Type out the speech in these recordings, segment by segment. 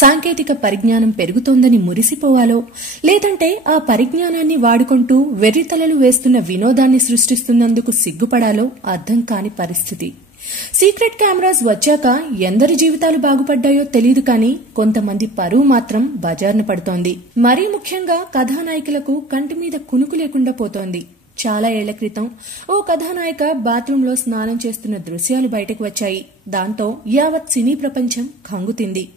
సాంకేతిక పరిజ్ఞానం పెరుగుతోందని మురిసిపోవాలో, లేదంటే ఆ పరిజ్ఞానాన్ని వాడుకుంటూ వెర్రితలలు వేస్తున్న వినోదాన్ని సృష్టిస్తున్నందుకు సిగ్గుపడాలో అర్థం కాని పరిస్థితి. సీక్రెట్ కెమెరాస్ వచ్చాక ఎందరి జీవితాలు బాగుపడ్డాయో తెలీదు కానీ కొంతమంది పరువు మాత్రం బజార్న పడుతోంది. మరీ ముఖ్యంగా కథానాయికలకు కంటి మీద కునుకు లేకుండా పోతోంది. చాలా ఏళ్ల క్రితం ఓ కథానాయిక బాత్రూంలో స్నానం చేస్తున్న దృశ్యాలు బయటకు వచ్చాయి. దాంతో యావత్ సినీ ప్రపంచం కంగుతింది.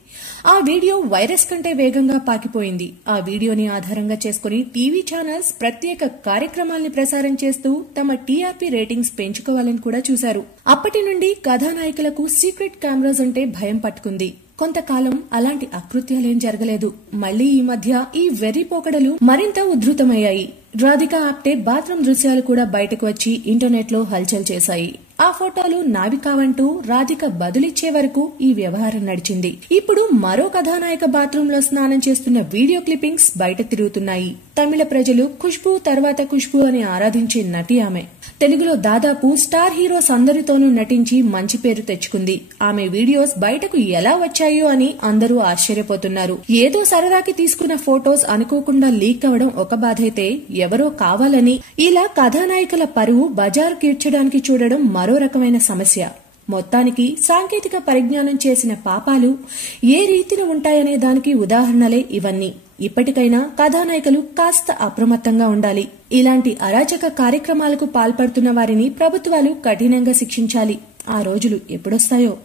ఆ వీడియో వైరస్ కంటే వేగంగా పాకిపోయింది. ఆ వీడియోని ఆధారంగా చేసుకుని టీవీ ఛానల్స్ ప్రత్యేక కార్యక్రమాల్ని ప్రసారం చేస్తూ తమ టీఆర్పీ రేటింగ్స్ పెంచుకోవాలని కూడా చూశారు. అప్పటి నుండి కథానాయికలకు సీక్రెట్ కెమెరాస్ అంటే భయం పట్టుకుంది. కొంతకాలం అలాంటి అకృత్యాలేం జరగలేదు. మళ్లీ ఈ మధ్య ఈ వెర్రి పోకడలు మరింత ఉధృతమయ్యాయి. రాధిక ఆప్టే బాత్రూమ్ దృశ్యాలు కూడా బయటకు వచ్చి ఇంటర్నెట్ లో హల్చల్ చేశాయి. ఆ ఫోటోలు నావి కావంటూ రాధిక బదులిచ్చే వరకు ఈ వ్యవహారం నడిచింది. ఇప్పుడు మరో కథానాయక బాత్రూమ్ లో స్నానం చేస్తున్న వీడియో క్లిప్పింగ్స్ బయట తిరుగుతున్నాయి. తమిళ ప్రజలు ఖుష్బూ తర్వాత ఖుష్బూ అని ఆరాధించే నటి ఆమె. తెలుగులో దాదాపు స్టార్ హీరోస్ అందరితోనూ నటించి మంచి పేరు తెచ్చుకుంది. ఆమె వీడియోస్ బయటకు ఎలా వచ్చాయో అని అందరూ ఆశ్చర్యపోతున్నారు. ఏదో సరదాకి తీసుకున్న ఫోటోస్ అనుకోకుండా లీక్ అవడం ఒక బాధైతే, ఎవరో కావాలని ఇలా కథానాయికల పరువు బజారు కీడ్చడానికి చూడడం మరో రకమైన సమస్య. మొత్తానికి సాంకేతిక పరిజ్ఞానం చేసిన పాపాలు ఏ రీతిన ఉంటాయనే దానికి ఉదాహరణలే ఇవన్నీ. ఇప్పటికైనా కథానాయికలు కాస్త అప్రమత్తంగా ఉండాలి. ఇలాంటి అరాచక కార్యక్రమాలకు పాల్పడుతున్న వారిని ప్రభుత్వాలు కఠినంగా శిక్షించాలి. ఆ రోజులు ఎప్పుడొస్తాయో.